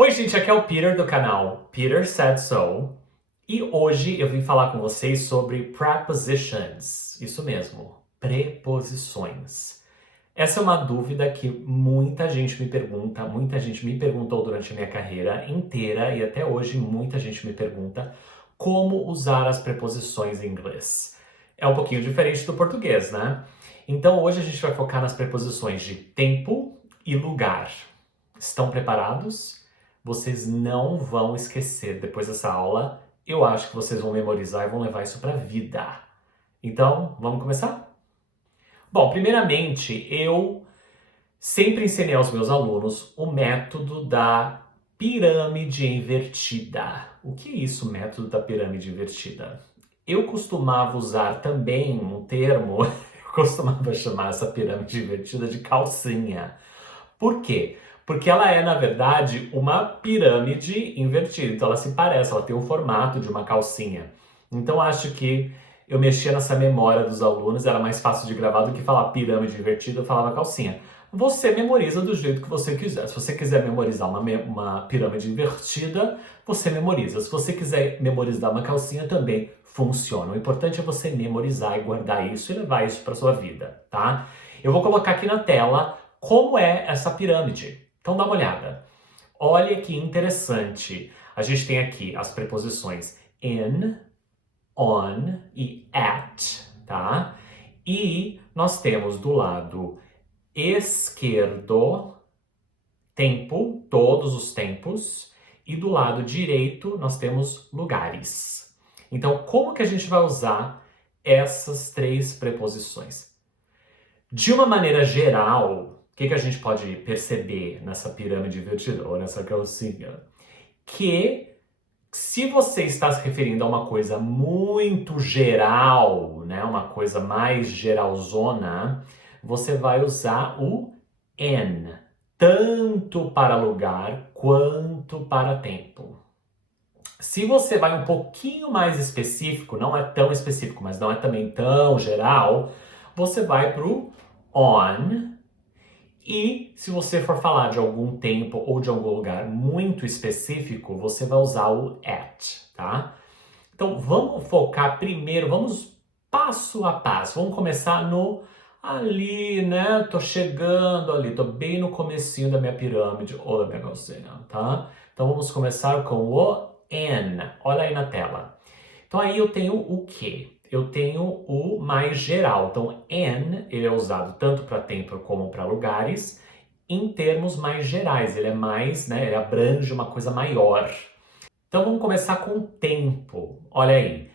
Oi, gente, aqui é o Peter do canal Peter Said So e hoje eu vim falar com vocês sobre prepositions. Isso mesmo, preposições. Essa é uma dúvida que muita gente me pergunta, muita gente me perguntou durante a minha carreira inteira e até hoje muita gente me pergunta como usar as preposições em inglês. É um pouquinho diferente do português, né? Então hoje a gente vai focar nas preposições de tempo e lugar. Estão preparados? Vocês não vão esquecer depois dessa aula. Eu acho que vocês vão memorizar e vão levar isso para a vida. Então, vamos começar? Bom, primeiramente, eu sempre ensinei aos meus alunos o método da pirâmide invertida. O que é isso, método da pirâmide invertida? Eu costumava usar também um termo, eu costumava chamar essa pirâmide invertida de calcinha. Por quê? Porque ela é, na verdade, uma pirâmide invertida. Então ela se parece, ela tem o formato de uma calcinha. Então acho que eu mexia nessa memória dos alunos, era mais fácil de gravar do que falar pirâmide invertida, eu falava calcinha. Você memoriza do jeito que você quiser. Se você quiser memorizar uma pirâmide invertida, você memoriza. Se você quiser memorizar uma calcinha, também funciona. O importante é você memorizar e guardar isso e levar isso para sua vida, tá? Eu vou colocar aqui na tela como é essa pirâmide. Então dá uma olhada. Olha que interessante. A gente tem aqui as preposições in, on e at, tá? E nós temos do lado esquerdo tempo, todos os tempos, e do lado direito nós temos lugares. Então, como que a gente vai usar essas três preposições? De uma maneira geral, o que a gente pode perceber nessa pirâmide invertida ou nessa calcinha? Que se você está se referindo a uma coisa muito geral, né, uma coisa mais geralzona, você vai usar o N, tanto para lugar quanto para tempo. Se você vai um pouquinho mais específico, não é tão específico, mas não é também tão geral, você vai para o on. E se você for falar de algum tempo ou de algum lugar muito específico, você vai usar o at, tá? Então vamos focar primeiro, vamos passo a passo. Vamos começar no ali, né? Tô chegando ali, tô bem no comecinho da minha pirâmide ou da minha calcinha, tá? Então vamos começar com o N. Olha aí na tela. Então aí eu tenho o quê? Eu tenho o mais geral. Então, N, ele é usado tanto para tempo como para lugares, em termos mais gerais. Ele é mais, né, ele abrange uma coisa maior. Então, vamos começar com o tempo. Olha aí.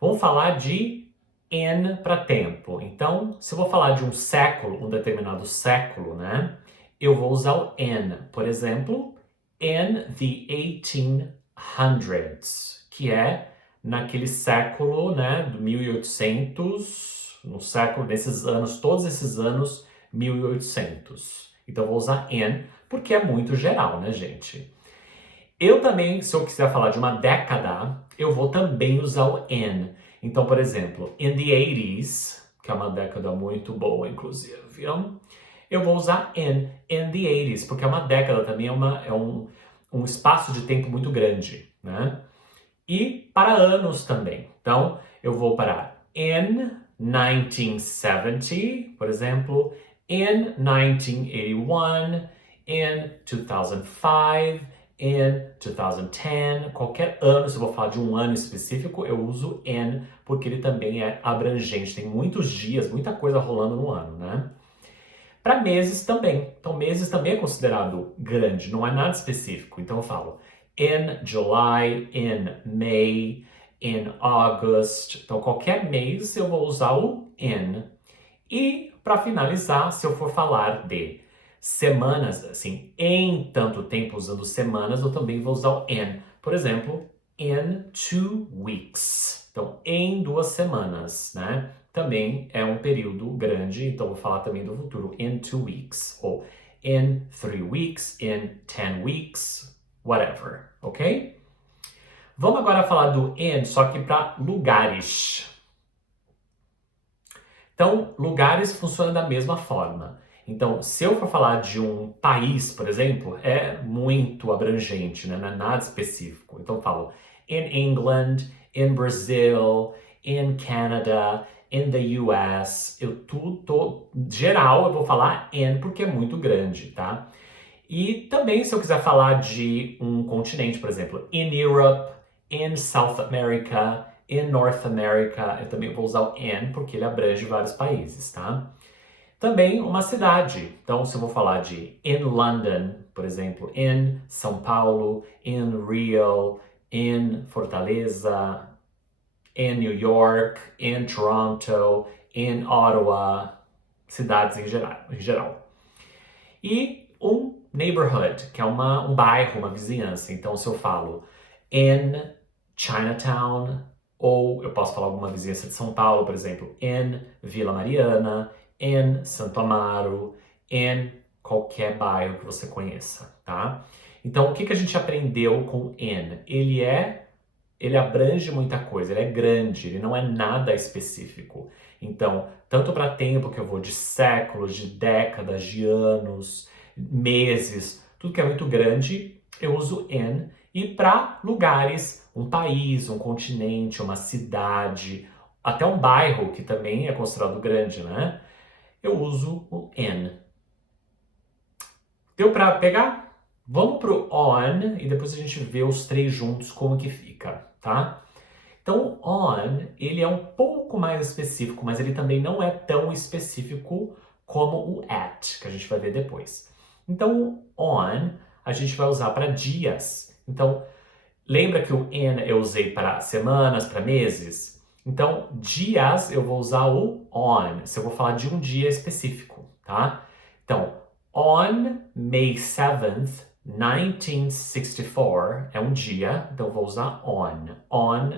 Vamos falar de N para tempo. Então, se eu vou falar de um século, um determinado século, né, eu vou usar o N. Por exemplo, in the 1800s, que é naquele século, né, do 1800, no século, nesses anos, todos esses anos, 1800. Então eu vou usar in, porque é muito geral, né, gente? Eu também, se eu quiser falar de uma década, eu vou também usar o in. Então, por exemplo, in the 80s, que é uma década muito boa, inclusive, eu vou usar in the 80s, porque é uma década também, é um espaço de tempo muito grande, né? E para anos também. Então, eu vou para in 1970, por exemplo, in 1981, in 2005, in 2010. Qualquer ano, se eu vou falar de um ano específico, eu uso in, porque ele também é abrangente. Tem muitos dias, muita coisa rolando no ano, né? Para meses também. Então, meses também é considerado grande, não é nada específico. Então, eu falo in July, in May, in August. Então, qualquer mês eu vou usar o in. E, para finalizar, se eu for falar de semanas, assim, em tanto tempo usando semanas, eu também vou usar o in. Por exemplo, in 2 weeks. Então, em 2 semanas, né? Também é um período grande, então vou falar também do futuro, in 2 weeks, ou in 3 weeks, in 10 weeks, whatever, ok? Vamos agora falar do in, só que para lugares. Então, lugares funcionam da mesma forma. Então, se eu for falar de um país, por exemplo, é muito abrangente, né? Não é nada específico. Então, eu falo in England, in Brazil, in Canada, in the US. Geral, eu vou falar in porque é muito grande, tá? E também, se eu quiser falar de um continente, por exemplo, in Europe, in South America, in North America, eu também vou usar o in porque ele abrange vários países, tá? Também uma cidade. Então, se eu vou falar de in London, por exemplo, in São Paulo, in Rio, in Fortaleza, in New York, in Toronto, in Ottawa, cidades em geral. E um neighborhood, que é um bairro, uma vizinhança. Então, se eu falo in Chinatown, ou eu posso falar alguma vizinhança de São Paulo, por exemplo, in Vila Mariana, in Santo Amaro, in qualquer bairro que você conheça, tá? Então, o que a gente aprendeu com in? Ele abrange muita coisa, ele é grande, ele não é nada específico. Então, tanto para tempo que eu vou de séculos, de décadas, de anos, meses, tudo que é muito grande, eu uso in. E para lugares, um país, um continente, uma cidade, até um bairro, que também é considerado grande, né? Eu uso o in. Deu para pegar? Vamos pro on e depois a gente vê os três juntos como que fica, tá? Então, on, ele é um pouco mais específico, mas ele também não é tão específico como o at, que a gente vai ver depois. Então, on, a gente vai usar para dias. Então, lembra que o in eu usei para semanas, para meses? Então, dias eu vou usar o on, se eu vou falar de um dia específico, tá? Então, on May 7th, 1964 é um dia, então eu vou usar on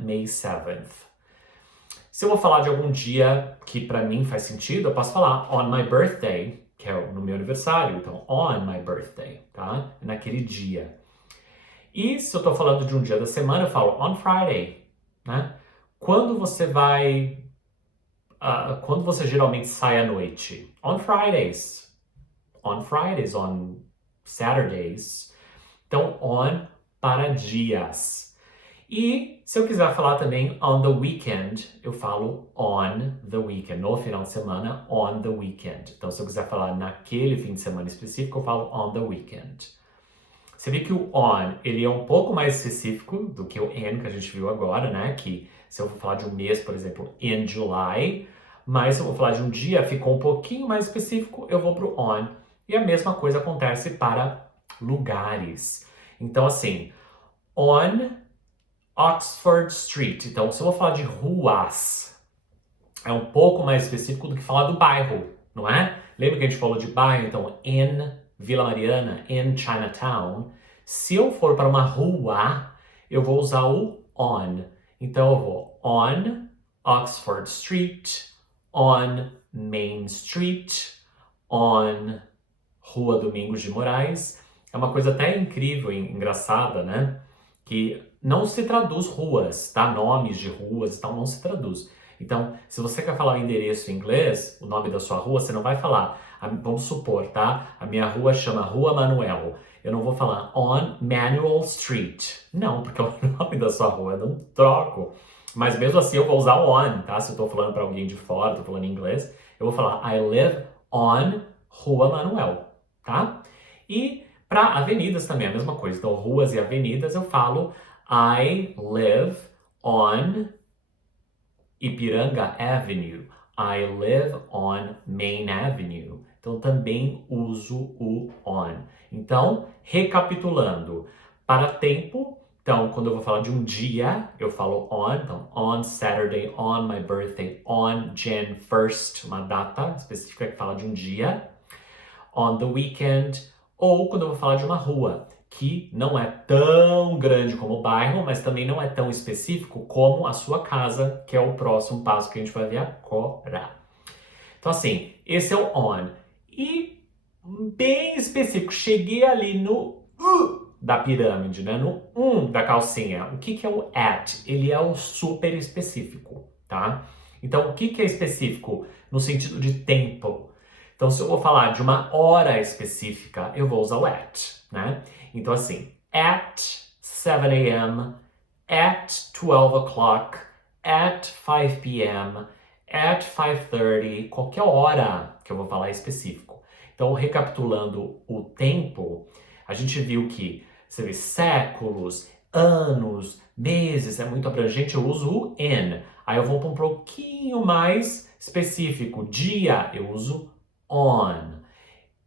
May 7th. Se eu vou falar de algum dia que para mim faz sentido, eu posso falar on my birthday, que é no meu aniversário, então on my birthday, tá? É naquele dia. E se eu estou falando de um dia da semana, eu falo on Friday, né? Quando você quando você geralmente sai à noite? On Fridays, on Saturdays. Então, on para dias. E se eu quiser falar também on the weekend, eu falo on the weekend. No final de semana, on the weekend. Então, se eu quiser falar naquele fim de semana específico, eu falo on the weekend. Você vê que o on, ele é um pouco mais específico do que o in que a gente viu agora, né? Que se eu for falar de um mês, por exemplo, in July, mas se eu vou falar de um dia, ficou um pouquinho mais específico, eu vou pro on. E a mesma coisa acontece para lugares. Então, assim, on Oxford Street. Então, se eu vou falar de ruas, é um pouco mais específico do que falar do bairro, não é? Lembra que a gente falou de bairro? Então, in Vila Mariana, in Chinatown. Se eu for para uma rua, eu vou usar o on. Então, eu vou on Oxford Street, on Main Street, on Rua Domingos de Moraes. É uma coisa até incrível e engraçada, né? Que não se traduz ruas, tá? Nomes de ruas e tal, não se traduz. Então, se você quer falar o endereço em inglês, o nome da sua rua, você não vai falar, vamos supor, tá? A minha rua chama Rua Manuel. Eu não vou falar on Manuel Street. Não, porque é o nome da sua rua, eu não troco. Mas mesmo assim eu vou usar o on, tá? Se eu tô falando para alguém de fora, tô falando em inglês, eu vou falar I live on Rua Manuel, tá? E para avenidas também é a mesma coisa. Então, ruas e avenidas eu falo I live on Ipiranga Avenue. I live on Main Avenue. Então, também uso o on. Então, recapitulando. Para tempo, então, quando eu vou falar de um dia, eu falo on. Então, on Saturday, on my birthday, on Jan 1st, uma data específica que fala de um dia. On the weekend, ou quando eu vou falar de uma rua, que não é tão grande como o bairro, mas também não é tão específico como a sua casa, que é o próximo passo que a gente vai ver agora. Então, assim, esse é o on. E bem específico, cheguei ali no da pirâmide, né? No da calcinha. O que é o at? Ele é o super específico, tá? Então, o que é específico no sentido de tempo? Então, se eu vou falar de uma hora específica, eu vou usar o at, né? Então, assim, at 7 a.m., at 12 o'clock, at 5 p.m., at 5:30, qualquer hora que eu vou falar específico. Então, recapitulando o tempo, a gente viu que, você vê, séculos, anos, meses, é muito abrangente, eu uso o in. Aí eu vou para um pouquinho mais específico. Dia, eu uso on.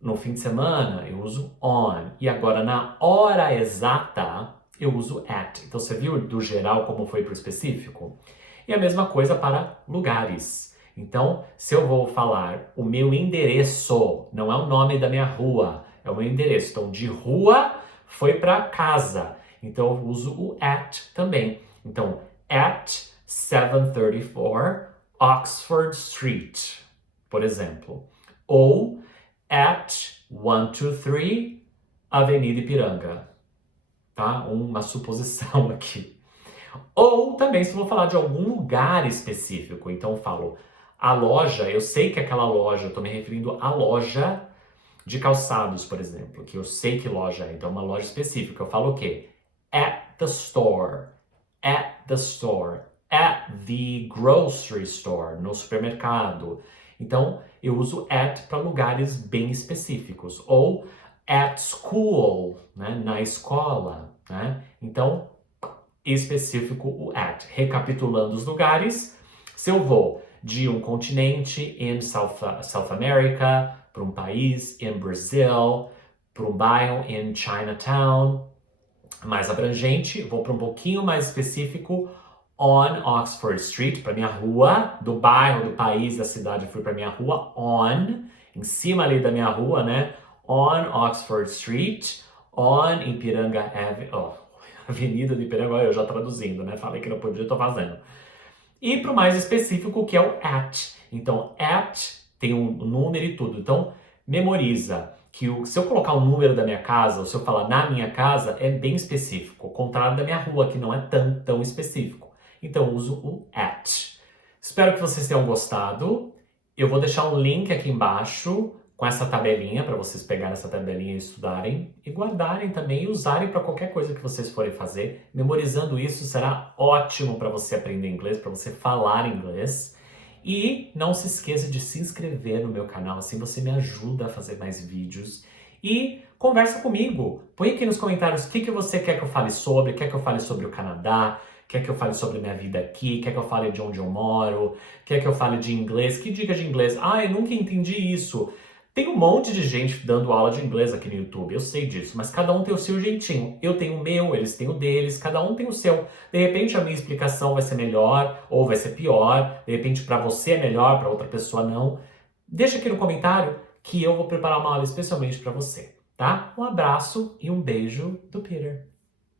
No fim de semana, eu uso on. E agora, na hora exata, eu uso at. Então, você viu do geral como foi para o específico? E a mesma coisa para lugares. Então, se eu vou falar o meu endereço, não é o nome da minha rua, é o meu endereço. Então, de rua foi para casa. Então, eu uso o at também. Então, at 734 Oxford Street, por exemplo. Ou at 123 Avenida Ipiranga. Tá? Uma suposição aqui. Ou também se eu vou falar de algum lugar específico, então eu falo a loja, eu sei que aquela loja, eu estou me referindo à loja de calçados, por exemplo, que eu sei que loja é, então uma loja específica. Eu falo o quê? At the store, at the store, at the grocery store, no supermercado. Então eu uso at para lugares bem específicos. Ou at school, né, na escola, né? Então específico o at. Recapitulando os lugares, se eu vou de um continente em South America, para um país em Brasil, para um bairro em Chinatown, mais abrangente, vou para um pouquinho mais específico, on Oxford Street, para minha rua, do bairro, do país, da cidade, eu fui para minha rua, on, em cima ali da minha rua, né? On Oxford Street, on Ipiranga Avenue, Avenida de Ipiranga, eu já traduzindo, né? Falei que não podia, tô fazendo. E para o mais específico, que é o at. Então, at tem um número e tudo. Então, memoriza que se eu colocar o número da minha casa, ou se eu falar na minha casa, é bem específico. Ao contrário da minha rua, que não é tão específico. Então, eu uso o at. Espero que vocês tenham gostado. Eu vou deixar um link aqui embaixo com essa tabelinha, para vocês pegarem essa tabelinha e estudarem, e guardarem também e usarem para qualquer coisa que vocês forem fazer. Memorizando isso será ótimo para você aprender inglês, para você falar inglês. E não se esqueça de se inscrever no meu canal, assim você me ajuda a fazer mais vídeos. E conversa comigo. Põe aqui nos comentários o que você quer que eu fale sobre, quer que eu fale sobre o Canadá, quer que eu fale sobre a minha vida aqui, quer que eu fale de onde eu moro, quer que eu fale de inglês, que dica de inglês? Ah, eu nunca entendi isso. Tem um monte de gente dando aula de inglês aqui no YouTube, eu sei disso, mas cada um tem o seu jeitinho. Eu tenho o meu, eles têm o deles, cada um tem o seu. De repente a minha explicação vai ser melhor ou vai ser pior, de repente para você é melhor, para outra pessoa não. Deixa aqui no comentário que eu vou preparar uma aula especialmente para você, tá? Um abraço e um beijo do Peter.